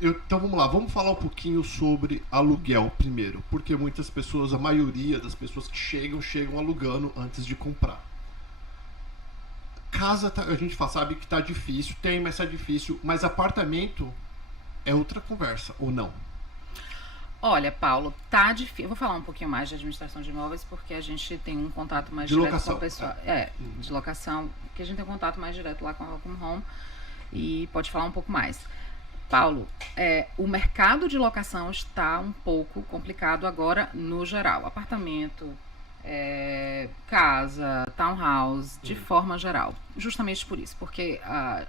Então vamos lá, vamos falar um pouquinho sobre aluguel primeiro, porque muitas pessoas, a maioria das pessoas que chegam alugando antes de comprar. Casa, a gente sabe que tá difícil, mas tá difícil, mas apartamento é outra conversa, ou não? Olha, Paulo, tá difícil. Eu vou falar um pouquinho mais de administração de imóveis porque a gente tem um contato mais De direto locação, com a pessoa. De locação, que a gente tem um contato mais direto lá com a Welcome Home e pode falar um pouco mais. Paulo, o mercado de locação está um pouco complicado agora no geral. Apartamento, casa, townhouse, de forma geral. Justamente por isso, porque a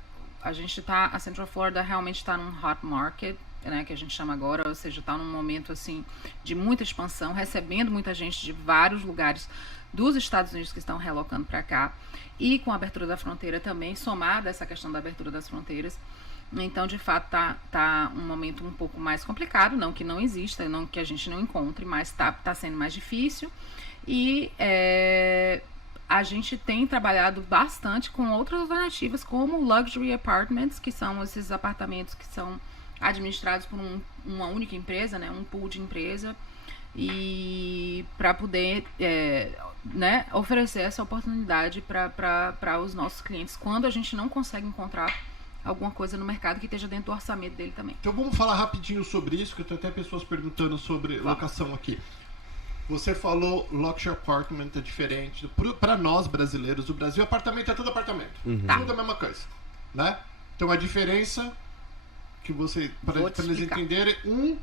Central Florida realmente está num hot market, né, que a gente chama agora, ou seja, está num momento assim de muita expansão, recebendo muita gente de vários lugares dos Estados Unidos que estão relocando para cá, e com a abertura da fronteira também, somada essa questão da abertura das fronteiras. Então, de fato, tá um momento um pouco mais complicado, não que não exista, não que a gente não encontre, mas tá sendo mais difícil. E a gente tem trabalhado bastante com outras alternativas, como luxury apartments, que são esses apartamentos que são administrados por uma única empresa, né, um pool de empresa, e para poder oferecer essa oportunidade para os nossos clientes, quando a gente não consegue encontrar alguma coisa no mercado que esteja dentro do orçamento dele também. Então vamos falar rapidinho sobre isso, que eu tenho até pessoas perguntando sobre locação aqui. Você falou luxury apartment é diferente. Para nós brasileiros do Brasil, apartamento é tudo apartamento. Tudo a mesma coisa, né? Então a diferença que você, para eles entenderem, um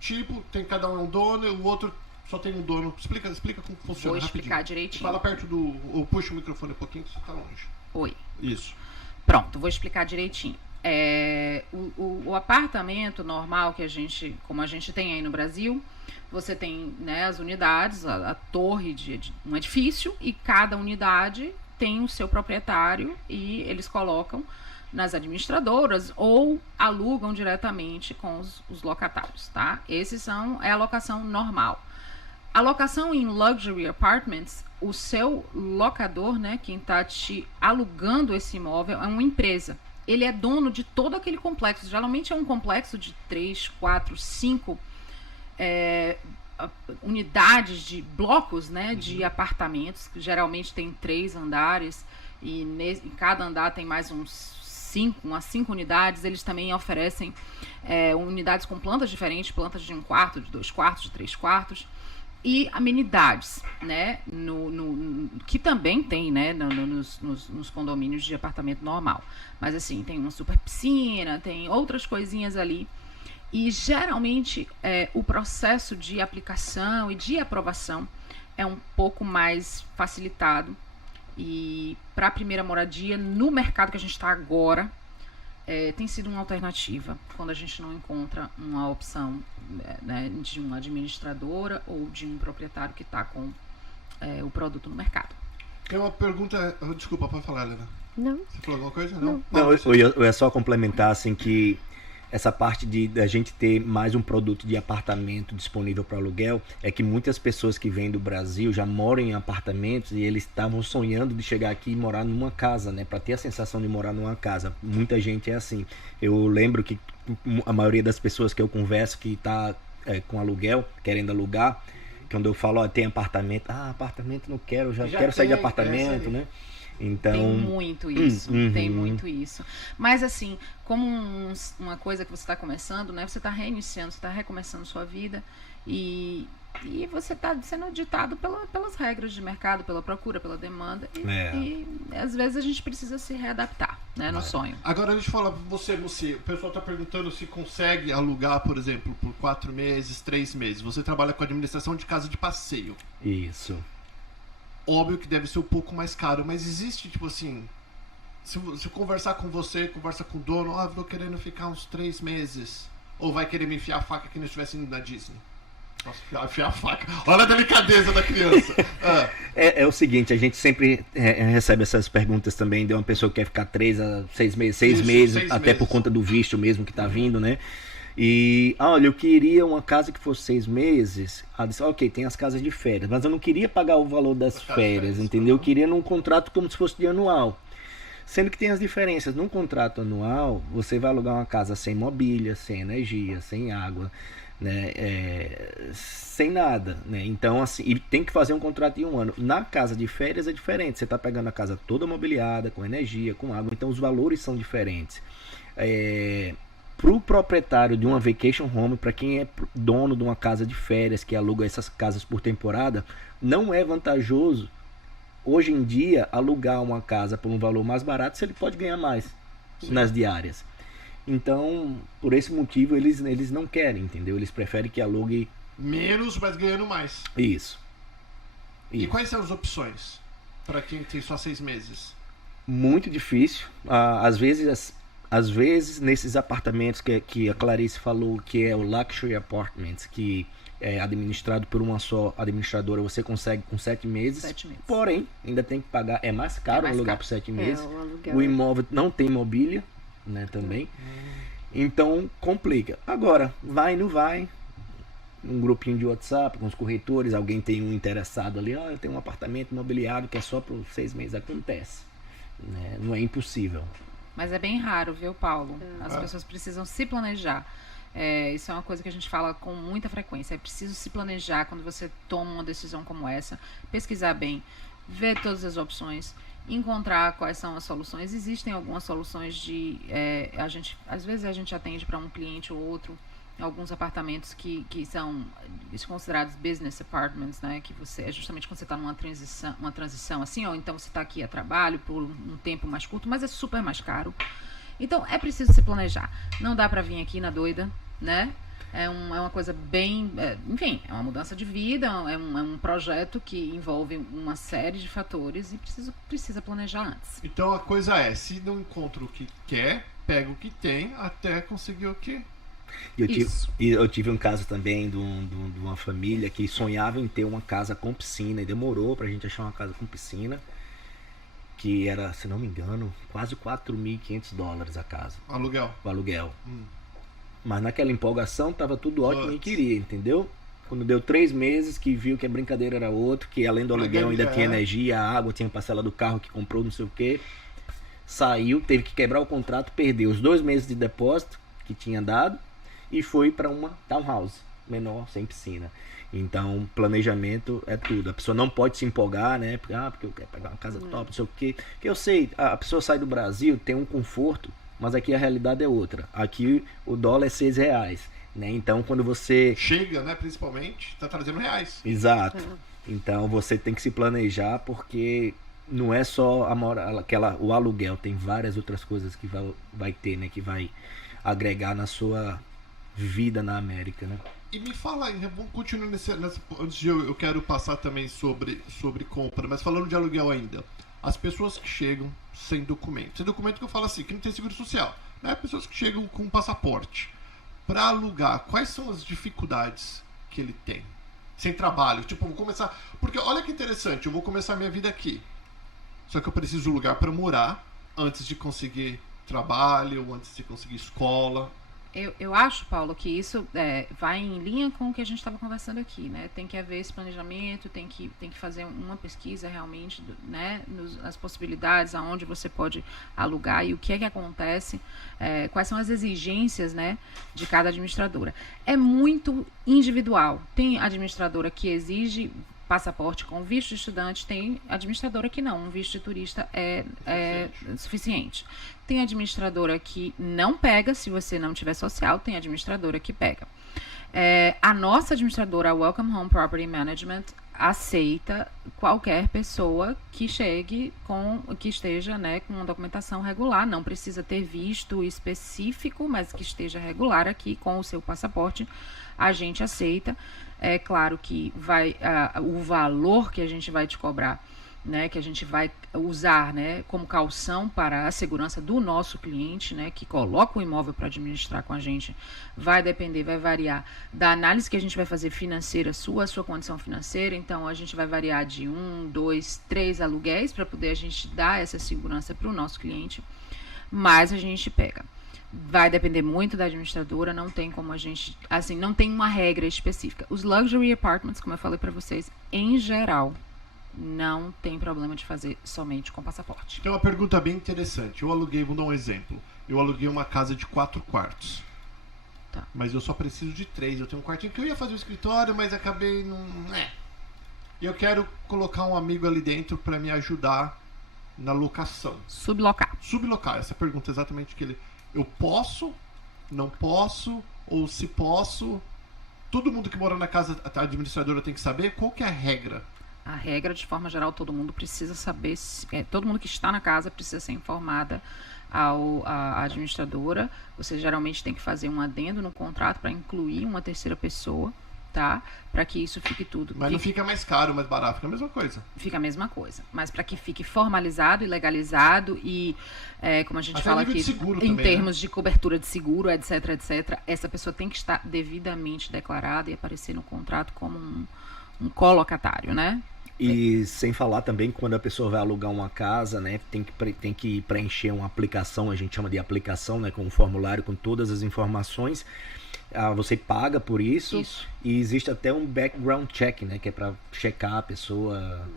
tipo tem cada um é um dono, o outro só tem um dono. Explica como funciona. Vou explicar rapidinho. Direitinho. Fala perto ou puxa o microfone um pouquinho que você tá longe. Oi. Isso. Pronto, vou explicar direitinho. O apartamento normal como a gente tem aí no Brasil, você tem, né, as unidades, a torre de um edifício, e cada unidade tem o seu proprietário e eles colocam nas administradoras ou alugam diretamente com os locatários, tá? É a locação normal. A locação em luxury apartments, o seu locador, né, quem está te alugando esse imóvel, é uma empresa. Ele é dono de todo aquele complexo. Geralmente é um complexo de 3, 4, 5 unidades de blocos, né, de apartamentos, que geralmente tem 3 andares, e em cada andar tem mais umas 5 unidades. Eles também oferecem unidades com plantas diferentes, plantas de 1 quarto, de 2 quartos, de 3 quartos. E amenidades, né, que também tem, né, nos condomínios de apartamento normal. Mas assim, tem uma super piscina, tem outras coisinhas ali. E geralmente o processo de aplicação e de aprovação é um pouco mais facilitado. E para a primeira moradia, no mercado que a gente está agora, tem sido uma alternativa quando a gente não encontra uma opção, né, de uma administradora ou de um proprietário que está com o produto no mercado. Tem uma pergunta. Desculpa, pode falar, Helena. Não. Você falou alguma coisa? Não, eu ia só complementar assim que essa parte da gente ter mais um produto de apartamento disponível para aluguel é que muitas pessoas que vêm do Brasil já moram em apartamentos e eles estavam sonhando de chegar aqui e morar numa casa, né? Para ter a sensação de morar numa casa. Muita gente é assim. Eu lembro que a maioria das pessoas que eu converso que está com aluguel, querendo alugar, quando eu falo, tem apartamento, apartamento não quero, já quero sair de apartamento, né? Então, tem muito isso. Mas assim, como uma coisa que você está começando, né? Você está reiniciando, você está recomeçando sua vida e você está sendo ditado pelas regras de mercado, pela procura, pela demanda. E às vezes a gente precisa se readaptar, né, no sonho. Agora a gente fala, você, o pessoal está perguntando se consegue alugar, por exemplo, por 4 meses, 3 meses. Você trabalha com administração de casa de passeio. Isso. Óbvio que deve ser um pouco mais caro, mas existe, tipo assim, se eu conversar com você, conversa com o dono, eu tô querendo ficar uns 3 meses, ou vai querer me enfiar a faca que não estivesse indo na Disney. Nossa, enfiar a faca. Olha a delicadeza da criança. É o seguinte, a gente sempre recebe essas perguntas também de uma pessoa que quer ficar 3 a 6 meses, 6 meses, até por conta do visto mesmo que tá vindo, né? E, olha, eu queria uma casa que fosse 6 meses. Ela disse, ok, tem as casas de férias, mas eu não queria pagar o valor das férias, entendeu? Eu queria num contrato como se fosse de anual. Sendo que tem as diferenças. Num contrato anual, você vai alugar uma casa sem mobília, sem energia, sem água, né? Sem nada, né? Então, assim, e tem que fazer um contrato de 1 ano. Na casa de férias é diferente. Você está pegando a casa toda mobiliada, com energia, com água. Então, os valores são diferentes. Para o proprietário de uma vacation home, para quem é dono de uma casa de férias, que aluga essas casas por temporada, não é vantajoso hoje em dia alugar uma casa por um valor mais barato se ele pode ganhar mais nas diárias. Então, por esse motivo, eles não querem, entendeu? Eles preferem que alugue menos, mas ganhando mais. Isso. E quais são as opções para quem tem só 6 meses? Muito difícil. Às vezes nesses apartamentos que a Clarice falou, que é o Luxury Apartments, que é administrado por uma só administradora, você consegue com 7 meses. 7 meses. Porém, ainda tem que pagar. É mais caro alugar por 7 meses. O imóvel não tem mobília, né, também. Então, complica. Agora, vai, não vai. Um grupinho de WhatsApp com os corretores, alguém tem um interessado ali, eu tenho um apartamento imobiliário que é só por 6 meses. Acontece, né? Não é impossível. Mas é bem raro, viu, Paulo? As pessoas precisam se planejar. Isso é uma coisa que a gente fala com muita frequência. É preciso se planejar quando você toma uma decisão como essa, pesquisar bem, ver todas as opções, encontrar quais são as soluções. Existem algumas soluções às vezes a gente atende para um cliente ou outro alguns apartamentos que são considerados business apartments, né? Que justamente quando você está numa transição assim, ou então você está aqui a trabalho por um tempo mais curto, mas é super mais caro. Então é preciso se planejar. Não dá para vir aqui na doida, né? É uma coisa bem, enfim, é uma mudança de vida, é um projeto que envolve uma série de fatores e precisa planejar antes. Então a coisa se não encontra o que quer, pega o que tem até conseguir o que. Eu tive um caso também de uma família que sonhava em ter uma casa com piscina e demorou pra gente achar uma casa com piscina, que era, se não me engano, quase $4.500 a casa. O aluguel. Mas naquela empolgação tava tudo ótimo e queria, entendeu? Quando deu 3 meses que viu que a brincadeira era outra, que além do aluguel ainda tinha energia, a água, tinha parcela do carro que comprou, não sei o que, saiu, teve que quebrar o contrato, perdeu os 2 meses de depósito que tinha dado e foi para uma townhouse menor, sem piscina. Então, planejamento é tudo. A pessoa não pode se empolgar, né? Porque eu quero pegar uma casa top, não sei o quê. Porque eu sei, a pessoa sai do Brasil, tem um conforto, mas aqui a realidade é outra. Aqui o dólar é R$6, né? Então, quando você... chega, né? Principalmente, tá trazendo reais. Exato. Então, você tem que se planejar, porque não é só o aluguel. Tem várias outras coisas que vai ter, né? Que vai agregar na sua vida na América, né? E me fala aí, continuando antes de eu quero passar também sobre compra, mas falando de aluguel ainda. As pessoas que chegam sem documento que eu falo assim, que não tem seguro social, né? Pessoas que chegam com passaporte para alugar, quais são as dificuldades que ele tem? Sem trabalho, tipo, vou começar, porque olha que interessante, eu vou começar minha vida aqui, só que eu preciso de um lugar para morar antes de conseguir trabalho, antes de conseguir escola. Eu acho, Paulo, que isso vai em linha com o que a gente estava conversando aqui, né? Tem que haver esse planejamento, tem que fazer uma pesquisa realmente, né? As possibilidades, aonde você pode alugar e o que é que acontece, quais são as exigências, né, de cada administradora. É muito individual. Tem administradora que exige passaporte com visto de estudante, tem administradora que não, um visto de turista é suficiente. Tem administradora que não pega se você não tiver social, tem administradora que pega. A nossa administradora, a Welcome Home Property Management, aceita qualquer pessoa que chegue que esteja, né, com uma documentação regular, não precisa ter visto específico, mas que esteja regular aqui com o seu passaporte, a gente aceita. É claro que o valor que a gente vai te cobrar, né, que a gente vai usar, né, como caução para a segurança do nosso cliente, né, que coloca o imóvel para administrar com a gente, vai variar da análise que a gente vai fazer financeira a sua condição financeira. Então a gente vai variar de 1, 2, 3 aluguéis para poder a gente dar essa segurança para o nosso cliente, mas a gente pega. Vai depender muito da administradora, não tem como a gente, não tem uma regra específica. Os luxury apartments, como eu falei para vocês, em geral, não tem problema de fazer somente com passaporte. Tem uma pergunta bem interessante. Eu aluguei, vou dar um exemplo. Eu aluguei uma casa de 4 quartos. Tá. Mas eu só preciso de 3. Eu tenho um quartinho que eu ia fazer o escritório, mas acabei não... E eu quero colocar um amigo ali dentro para me ajudar na locação. Sublocar. Sublocar. Essa pergunta é exatamente que ele... Eu posso? Não posso? Ou se posso? Todo mundo que mora na casa, a administradora tem que saber qual que é a regra. A regra, de forma geral, todo mundo precisa saber, todo mundo que está na casa precisa ser informada à administradora. Você geralmente tem que fazer um adendo no contrato para incluir uma terceira pessoa, tá? Para que isso fique tudo. Mas não fica mais caro, mais barato, fica a mesma coisa. Fica a mesma coisa. Mas para que fique formalizado e legalizado e, como a gente fala aqui, em termos de cobertura de seguro, etc, etc, essa pessoa tem que estar devidamente declarada e aparecer no contrato como um colocatário, né? E sem falar também que quando a pessoa vai alugar uma casa, né, tem que preencher uma aplicação, a gente chama de aplicação, né, com um formulário com todas as informações. Você paga por isso. E existe até um background check, né, que é para checar a pessoa.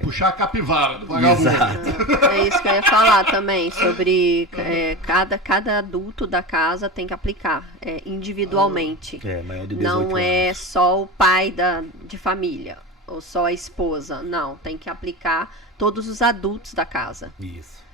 Puxar a capivara do vagabundo. Exato. É isso que eu ia falar também, sobre cada adulto da casa tem que aplicar individualmente. Maior de 18 Não é anos. só o pai de família ou só a esposa. Não, tem que aplicar todos os adultos da casa. Isso.